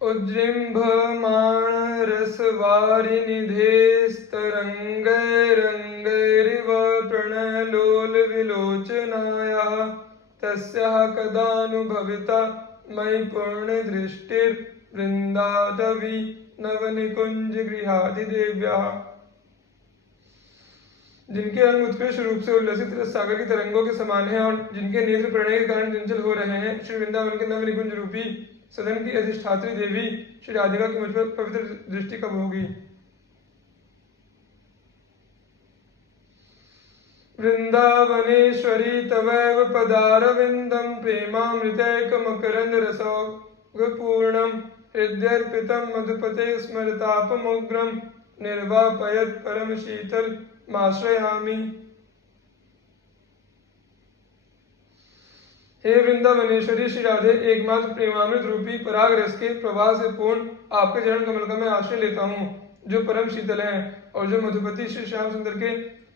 उज्जृम्भमाणरसवारिनिधेस्तरङ्गैरङ्गैरिव प्रणलोलविलोचनायाः तस्याः कदानुभविता मयि पूर्णदृष्टिर्वृन्दाटवी नवनिकुञ्जगृहाधिदेव्याः। जिनके अंग उत्कृष्ट रूप से उल्लसित रस सागर की तरंगों के समान हैं और जिनके नेत्र प्रणय के कारण चंचल हो रहे हैं, श्री वृंदावन के नव निकुंज रूपी सदन की अधिष्ठात्री देवी श्री राधिका की मुझ पर पवित्र दृष्टि कब होगी। वृंदावनेश्वरी तवैव पदारविंदम प्रेमामृतैक मकरंद रसौघपूर्णम हृदयर्पितम मधुपते स्मरतापमोग्रम निर्वापयत परम शीतल माश्रयामि। हे वृंदावनेश्वरी श्री राधे, एकमात्र प्रेमामृत रूपी पराग रस के प्रवाह से पूर्ण आपके चरण कमल का मैं आश्रय लेता हूँ, जो परम शीतल है और जो मधुपति श्री श्याम सुंदर के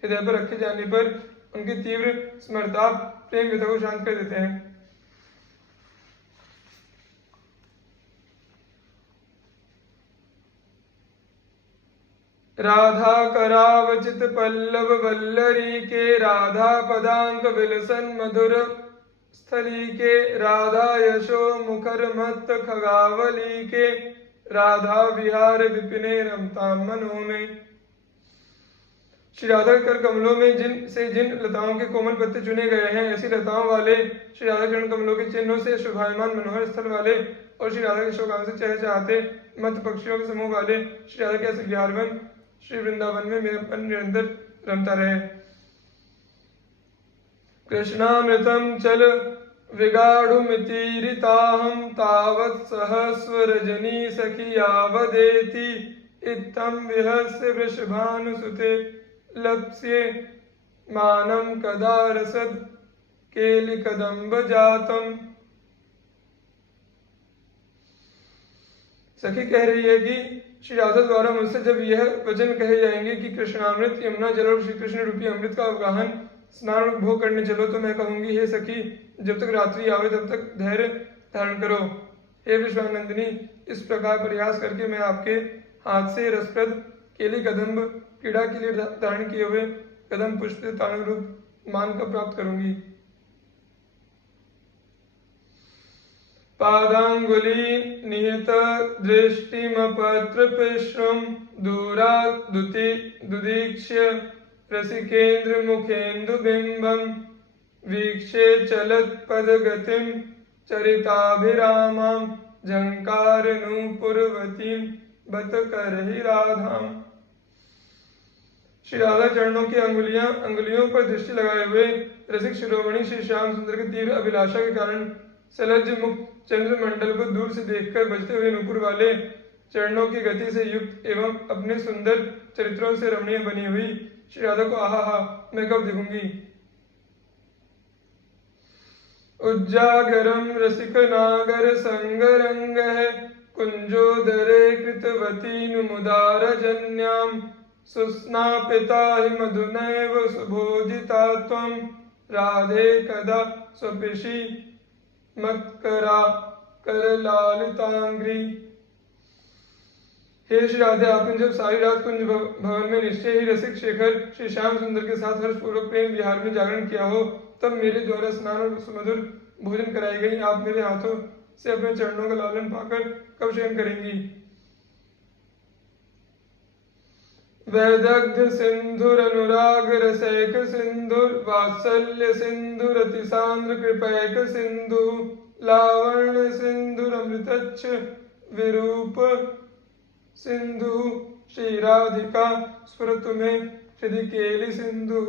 हृदय पर रखे जाने पर उनकी तीव्र स्मरताप प्रेम व्यथा को शांत कर देते हैं। राधा करावचित पल्लव वल्लरी के, राधा पदांक विलसन मधुर स्थली के, राधा यशो मुखर मत्त खगावली के, राधा विहार विपिने रमताम मनो में। श्री राधा कर कमलों में जिन लताओं के कोमल पत्ते चुने गए हैं, ऐसी लताओं वाले श्री राधा चरण कमलों के चिन्हों से शोभायमान मनोहर स्थल वाले और श्री राधा के शोकांत से चहचहाते मत पक्षियों के समूह वाले श्री राधा के ऐसे विहारवन श्री वृंदावन में मेरा मन निरंतर रमता रहे। कृष्णामृतम चल विगाढ़ुमितीरिताहं तावत् सहस्व रजनी सखियावदेति इत्थं विहस्य वृषभानुसुते लप्स्ये मानं कदा रसद केलिकदम्ब जातम। सखी कह रही है कि श्री राधा द्वारा मुझसे जब यह वचन कहे जाएंगे कि कृष्णामृत यमुना जल और श्री कृष्ण रूपी अमृत का अवगाहन स्नान भोग करने चलो, तो मैं कहूंगी, हे सखी, जब तक रात्रि आवे तब तक धैर्य धारण करो। हे विश्वानंदिनी, इस प्रकार प्रयास करके मैं आपके हाथ से रसप्रद केली कदम्ब क्रीड़ा के लिए धारण किए हुए कदम पुष्प ताणु रूप मान का प्राप्त करूंगी। पादांगुली निहित दृष्टिमपत्र पिश्रम दूरादुति दुदीक्ष्य रसिकेन्द्र मुखेन्दु बिंबम वीक्षे चलत पदगतिम चरिताभिरामां झंकार नूपुरवतीं बत करहि राधाम। श्री राधा चरणों की अंगुलियों पर दृष्टि लगाए हुए रसिक शिरोमणि श्री श्याम सुंदर की तीव्र अभिलाषा के कारण सलज्ज मुख चंद्रमंडल को दूर से देखकर बजते हुए नूपुर वाले चरणों की गति से युक्त एवं अपने सुंदर चरित्रों से रमणीय बनी हुई श्री राधा को आहा मैं कब देखूंगी। उज्जागरम रसिक नागर संगरंग है कुंजोदरे कृतवती नुमुदार जन्याम सुस्नापिता हि मधुनैव सुभोजिता त्वं राधे कदा स्वपिशी मत्करा करलालितांग्री। हे श्री राधे, आपने जब सारी रात कुंज भवन में निश्चय ही रसिक शेखर श्री श्याम सुंदर के साथ हर्षपूर्वक प्रेम विहार में जागरण किया हो, तब मेरे द्वारा स्नान और सुमधुर भोजन कराई गई आप मेरे हाथों से अपने चरणों का लालन पाकर कब शयन करेंगी। वैदग्ध सिंधुर अनुराग रसैक सिंधुर वात्सल्य सिंधुर अतिसान्द्र कृपैक सिंधु लावण्य सिंधुर अमृतच्छ विरूप सिंधु श्री राधिका स्फुरतु में हृदय केली सिंधु।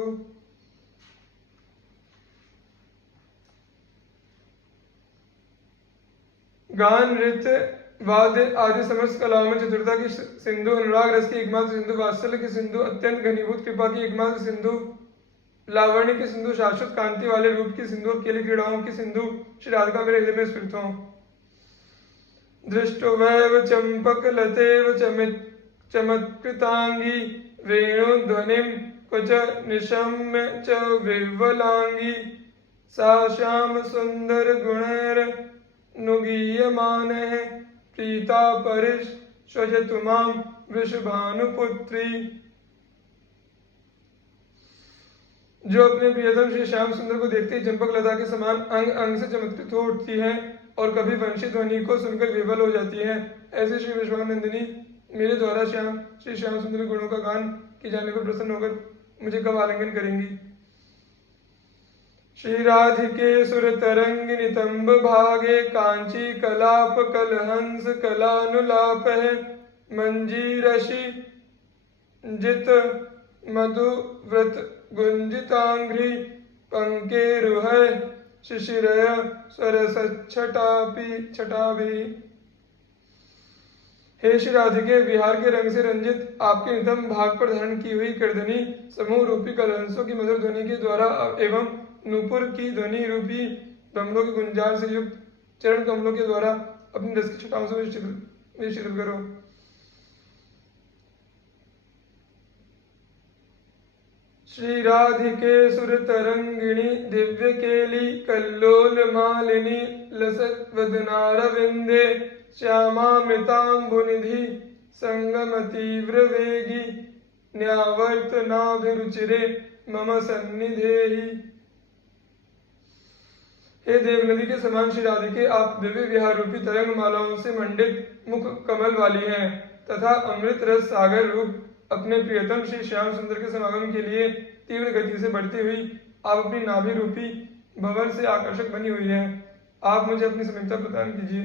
गान नृत्य वाद्य आदि समस्त कलाओं में चतुरता की सिंधु, अनुराग रस की एकमात्र सिंधु, वात्सल्य की सिंधु, अत्यंत घनीभूत कृपा की एकमात्र सिंधु, लावण्य की सिंधु, शाश्वत कांति वाले रूप की सिंधु, केली क्रीड़ाओं की सिंधु श्री राधिका मेरे हृदय में स्फुरित हो। दृष्टोवैव चंपक लतेव चमत्कृतांगी वेणुध्वनिं क्वच निशम्य च विह्वलांगी सा श्याम सुंदर गुणैर नुगीयमानः प्रीता परिश स्वजतु मां वृषभानुपुत्री। जो अपने प्रियतम श्री श्याम सुंदर को देखते ही चंपक लता के समान अंग अंग से चमत्कृत हो उठती है और कभी वंशी ध्वनि को सुनकर विवल हो जाती है, ऐसे श्री विश्वानंदिनी मेरे द्वारा श्री श्याम सुंदर के गुणों का गान किए जाने पर प्रसन्न होकर मुझे कब आलिंगन करेंगी। श्री राधिके सुर तरंग नितंब भागे कांची कलाप कलहंस कलानुलाप है मंजीरशी जित मधु व्रत गुंजितांघ्रि पंके रुहय शिशिरय सरसच्छटाभि। हे श्री राधिके विहार के रंग से रंजित आपके नितंब भाग पर धारण की हुई कर्दनी समूह रूपी कलहंसों की मधुर ध्वनि के द्वारा एवं नूपुर की ध्वनि रूपी कमलों के गुंजार से युक्त चरण कमलों के द्वारा अपनी रस की छटाओं से शीतल करो। श्री राधिके सुर तरंगिणी दिव्य केली कल्लोल मालिनी लसत वदनारविंदे श्यामामृतांबुनिधि संगम तीव्र वेगी न्यावर्तनाभिरुचिरे मम सन्निधेहि। हे देव नदी के समान श्री राधिके आप दिव्य विहार रूपी तरंग मालाओं से मंडित मुख कमल वाली हैं तथा अमृत रस सागर रूप अपने प्रियतम श्री श्याम सुंदर के समागम के लिए तीव्र गति से बढ़ती हुई आप अपनी नाभि रूपी भवन से आकर्षक बनी हुई हैं। आप मुझे अपनी समीपता प्रदान कीजिए।